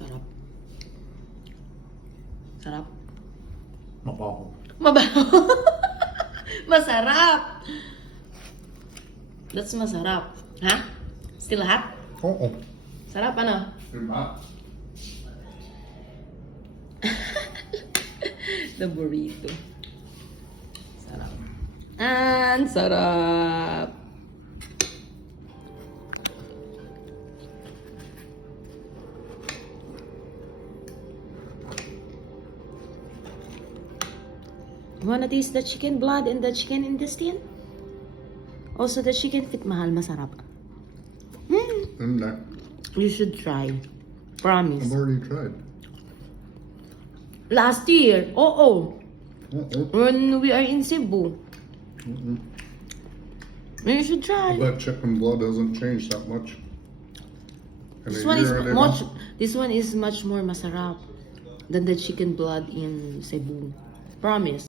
Sarap. Sarap. Mabaho. Mabaho. Masarap. That's masarap. Ha? Still hot? Oo. Sarap ano? Diba? The burrito. Sarap. Ang sarap. Wanna taste the chicken blood and the chicken intestine? Also, the chicken feet mahal, masarap. And that, You should try. I've Promise. already tried. Last year, oo. Uh-oh. When we are in Cebu. You should try. But chicken blood doesn't change that much. In This a one is year, they much. don't. This one is much more masarap than the chicken blood in Cebu. Promise.